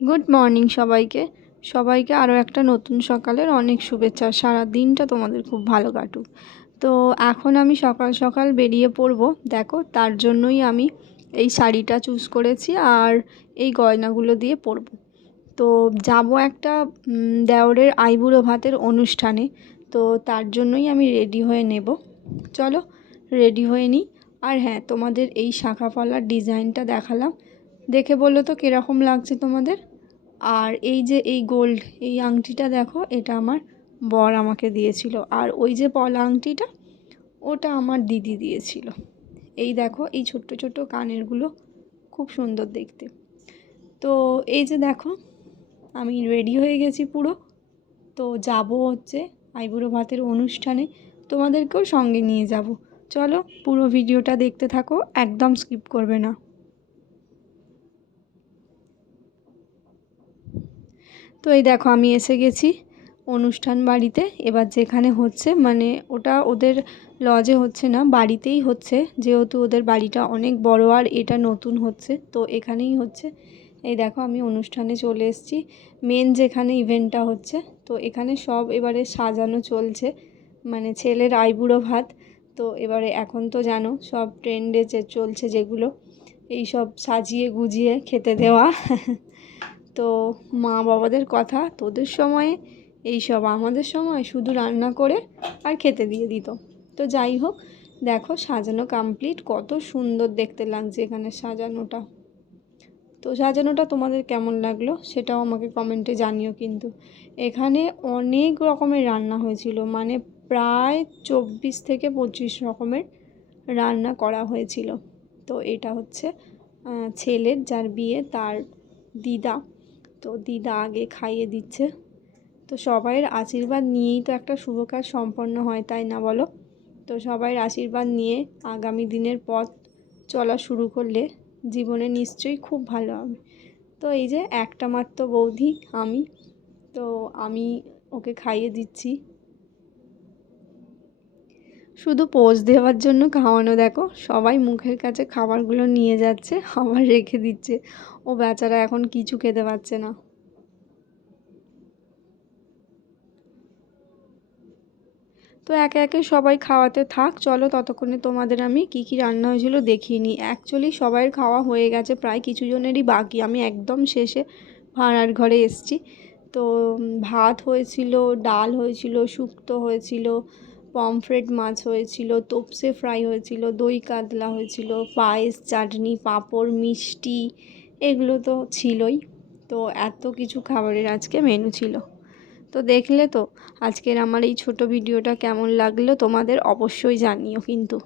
Good morning সবাইকে। সবাইকে আরও একটা নতুন সকালের অনেক শুভেচ্ছা। সারা দিনটা তোমাদের খুব ভালো কাটুক। তো এখন আমি সকাল সকাল বেরিয়ে পড়ব। দেখো, তার জন্যই আমি এই শাড়িটা চুজ করেছি আর এই গয়নাগুলো দিয়ে পরব। তো যাব একটা দেওরের আইবুড়ো ভাতের অনুষ্ঠানে। তো তার জন্যই আমি রেডি হয়ে নেব। চলো, রেডি হয়ে নিই। আর হ্যাঁ তোমাদের এই শাখা পলার ডিজাইনটা দেখালাম। দেখে বলল তো কীরকম লাগছে তোমাদের? আর এই যে এই গোল্ড এই আংটিটা দেখো, এটা আমার বর আমাকে দিয়েছিল। আর ওই যে পলা আংটিটা, ওটা আমার দিদি দিয়েছিল। এই দেখো, এই ছোট্ট ছোট্ট কানেরগুলো খুব সুন্দর দেখতে। তো এই যে দেখো, আমি রেডি হয়ে গেছি পুরো। তো যাব হচ্ছে আইবুড়ো ভাতের অনুষ্ঠানে। তোমাদেরকেও সঙ্গে নিয়ে যাব। চলো পুরো ভিডিওটা দেখতে থাকো, একদম স্কিপ করবে না। তো এই দেখো আমি এসে গেছি অনুষ্ঠান বাড়িতে। এবার যেখানে হচ্ছে মানে ওটা ওদের লজে হচ্ছে না, বাড়িতেই হচ্ছে। যেহেতু ওদের বাড়িটা অনেক বড় আর এটা নতুন হচ্ছে, তো এখানেই হচ্ছে। এই দেখো আমি অনুষ্ঠানে চলে এসেছি। মেন যেখানে ইভেন্টটা হচ্ছে, তো এখানে সব এবারে সাজানো চলছে। মানে ছেলের আইবুড়ো ভাত, তো এবারে এখন তো জানো সব ট্রেন্ডে চলছে যেগুলো, এই সব সাজিয়ে গুজিয়ে খেতে দেওয়া। তো মা বাবাদের কথা তোদের সময়ে, এই সব আমাদের সময় শুধু রান্না করে আর খেতে দিয়ে দিত। তো যাই হোক, দেখো সাজানো কমপ্লিট কত সুন্দর দেখতে লাগছে এখানে সাজানোটা। তো সাজানোটা তোমাদের কেমন লাগল সেটাও আমাকে কমেন্টে জানিও কিন্তু। এখানে অনেক রকমের রান্না হয়েছিল মানে প্রায় চব্বিশ থেকে পঁচিশ রকমের রান্না করা হয়েছিল। তো এটা হচ্ছে ছেলের যার বিয়ে তার দিদা। তো দিদা আগে খাইয়ে দিচ্ছে। তো সবাইয়ের আশীর্বাদ নিয়েই তো একটা শুভ কাজ সম্পন্ন হয়, তাই না বলো? তো সবাইয়ের আশীর্বাদ নিয়ে আগামী দিনের পথ চলা শুরু করলে জীবনে নিশ্চয়ই খুব ভালো হবে। তো এই যে একটা মাত্র বৌদি, আমি। তো আমি ওকে খাইয়ে দিচ্ছি। শুধু পোজ দেওয়ার জন্য খাওয়ানো, দেখো। সবাই মুখের কাছে খাবারগুলো নিয়ে যাচ্ছে, আবার রেখে দিচ্ছে। ও বেচারা এখন কিছু খেতে পারছে না। তো একে একে সবাই খাওয়াতে থাক, চলো ততক্ষণে তোমাদের আমি কি কি রান্না হয়েছিল দেখিয়ে নিই। অ্যাকচুয়ালি সবাইয়ের খাওয়া হয়ে গেছে, প্রায় কিছু জনেরই বাকি। আমি একদম শেষে ভাড়ার ঘরে এসছি। তো ভাত হয়েছিল, ডাল হয়েছিল, শুক্তো হয়েছিল পমফ্রেট মাছ হয়েছিল, তোপসে ফ্রাই হয়েছিল, দই কাতলা হয়েছিল, পায়েস, চাটনি, পাঁপড়, মিষ্টি, এগুলো তো ছিলই। তো এত কিছু খাবারের আজকে মেনু ছিল। তো দেখলে তো আজকের আমার এই ছোট ভিডিওটা কেমন লাগল তোমাদের অবশ্যই জানিও কিন্তু।